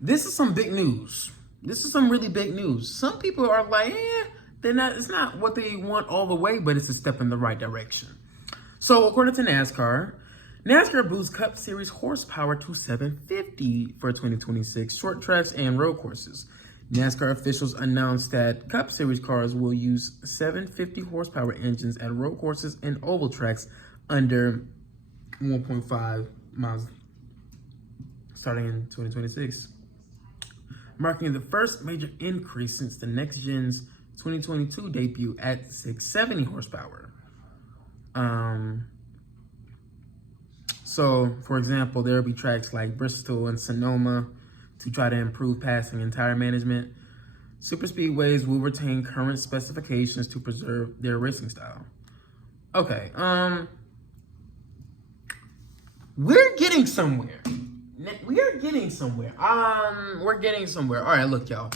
this is some big news. This is some really big news. Some people are like, they're not. It's not what they want all the way, but it's a step in the right direction. So, according to NASCAR boosts Cup Series horsepower to 750 for 2026 short tracks and road courses. NASCAR officials announced that Cup Series cars will use 750 horsepower engines at road courses and oval tracks under 1.5 miles starting in 2026, marking the first major increase since the next gen's 2022 debut at 670 horsepower. So, for example, there will be tracks like Bristol and Sonoma to try to improve passing and tire management. Super speedways will retain current specifications to preserve their racing style. Okay, we're getting somewhere. We're getting somewhere. We're getting somewhere. All right, look, y'all.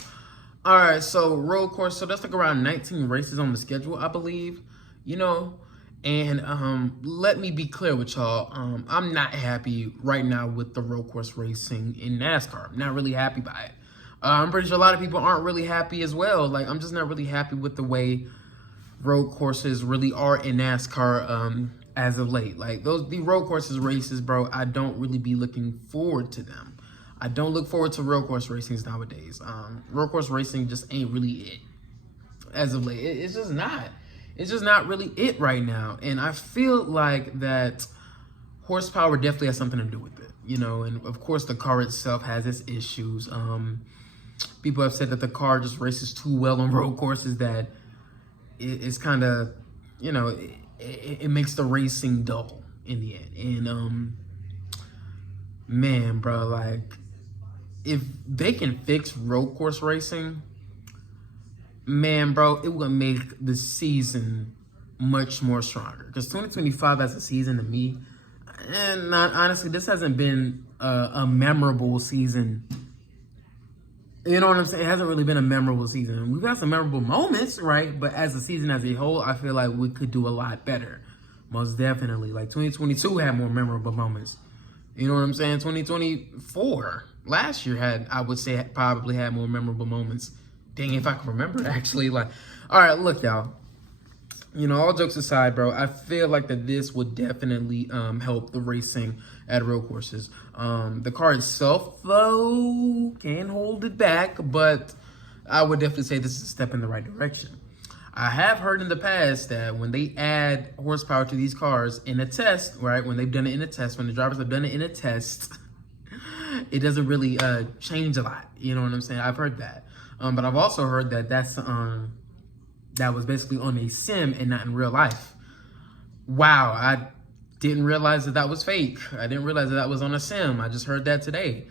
All right, so road course. So that's like around 19 races on the schedule, I believe. You know, and let me be clear with y'all. I'm not happy right now with the road course racing in NASCAR. I'm not really happy by it. I'm pretty sure a lot of people aren't really happy as well. Like, I'm just not really happy with the way road courses really are in NASCAR as of late. Like, the road courses races, bro, I don't really be looking forward to them. I don't look forward to road course racings nowadays. Road course racing just ain't really it as of late. It's just not. It's just not really it right now. And I feel like that horsepower definitely has something to do with it, you know, and of course the car itself has its issues. People have said that the car just races too well on road courses, that it's kind of, you know, it makes the racing dull in the end. And man, bro, like, if they can fix road course racing, man, bro, it will make the season much more stronger. Because 2025 as a season to me, and not, honestly, this hasn't been a memorable season. You know what I'm saying? It hasn't really been a memorable season. We've got some memorable moments, right? But as a season as a whole, I feel like we could do a lot better. Most definitely. Like 2022 had more memorable moments. You know what I'm saying? 2024 last year had, I would say, probably had more memorable moments. Dang, if I can remember, actually. Like, all right, look, y'all. You know, all jokes aside, bro, I feel like that this would definitely help the racing at road courses. The car itself, though, can hold it back, but I would definitely say this is a step in the right direction. I have heard in the past that when they add horsepower to these cars in a test, right, when they've done it in a test, when the drivers have done it in a test, it doesn't really change a lot. You know what I'm saying? I've heard that. But I've also heard that that was basically on a sim and not in real life. Wow, I didn't realize that was fake. I didn't realize that was on a sim. I just heard that today.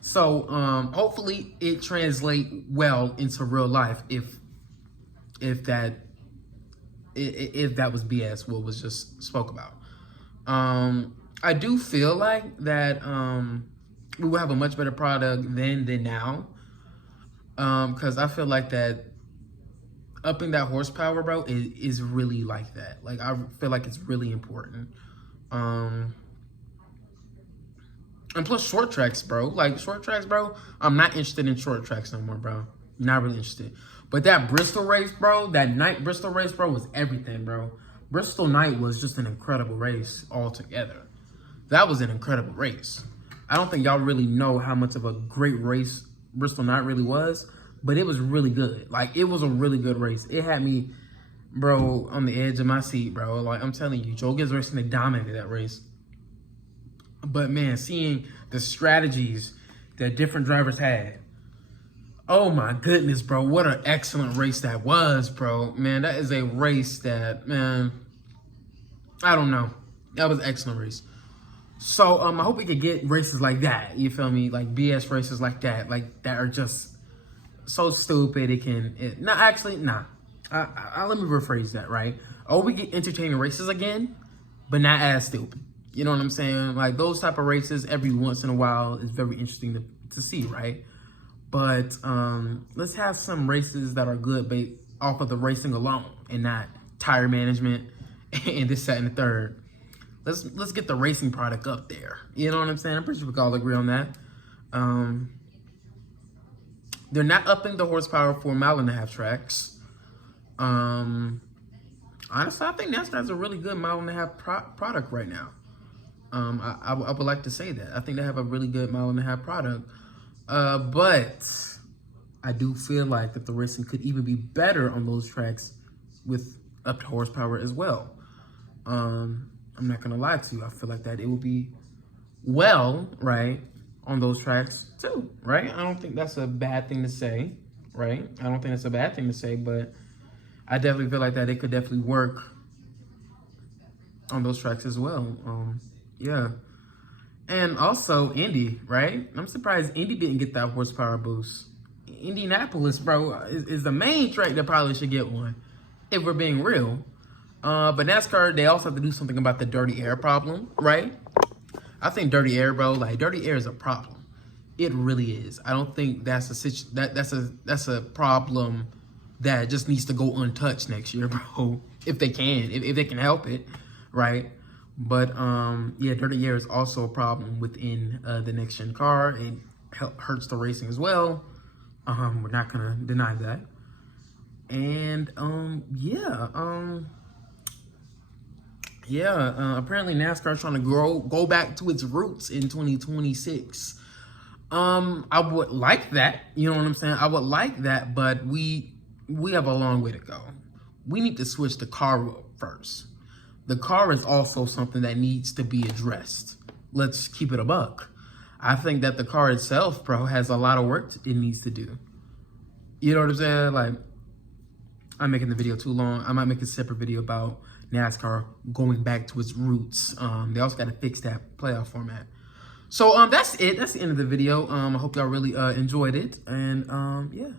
So hopefully it translates well into real life. If that was BS, what was just spoke about. I do feel like that we will have a much better product then than now. Because I feel like that upping that horsepower, bro, is really like that. Like, I feel like it's really important. And plus short tracks, bro. Like, short tracks, bro, I'm not interested in short tracks no more, bro. Not really interested. But that Bristol race, bro, that night Bristol race, bro, was everything, bro. Bristol night was just an incredible race altogether. That was an incredible race. I don't think y'all really know how much of a great race Bristol night really was, but it was really good. Like, it was a really good race. It had me, bro, on the edge of my seat, bro. Like, I'm telling you, Joe Gibbs Racing, they dominated that race. But man, seeing the strategies that different drivers had, oh my goodness, bro, what an excellent race that was, bro. Man, that is a race that, man, I don't know. That was an excellent race. So I hope we could get races like that. You feel me? Like BS races like that are just so stupid. Let me rephrase that, right? Oh, we get entertaining races again, but not as stupid. You know what I'm saying? Like, those type of races every once in a while is very interesting to see, right? But let's have some races that are good based off of the racing alone and not tire management and this, that, and the third. Let's get the racing product up there. You know what I'm saying? I'm pretty sure we can all agree on that. They're not upping the horsepower for 1.5 mile tracks. Honestly, I think NASCAR has a really good 1.5 mile product right now. I would like to say that. I think they have a really good 1.5 mile product. But I do feel like that the racing could even be better on those tracks with upped horsepower as well. I'm not gonna lie to you. I feel like that it will be well, right, on those tracks too, right? I don't think that's a bad thing to say, right? I don't think that's a bad thing to say, but I definitely feel like that it could definitely work on those tracks as well. Yeah. And also Indy, right? I'm surprised Indy didn't get that horsepower boost. Indianapolis, bro, is the main track that probably should get one, if we're being real. But NASCAR, they also have to do something about the dirty air problem, right? I think dirty air, bro, like dirty air is a problem. It really is. I don't think that's a problem that just needs to go untouched next year, bro. If they can help it, right? But yeah, dirty air is also a problem within the next gen car. It hurts the racing as well. We're not gonna deny that. And apparently NASCAR is trying to go back to its roots in 2026. I would like that. You know what I'm saying? I would like that, but we have a long way to go. We need to switch the car up first. The car is also something that needs to be addressed. Let's keep it a buck. I think that the car itself, bro, has a lot of work it needs to do. You know what I'm saying? Like, I'm making the video too long. I might make a separate video about NASCAR going back to its roots. They also got to fix that playoff format. So that's it. That's the end of the video. I hope y'all really enjoyed it. And yeah.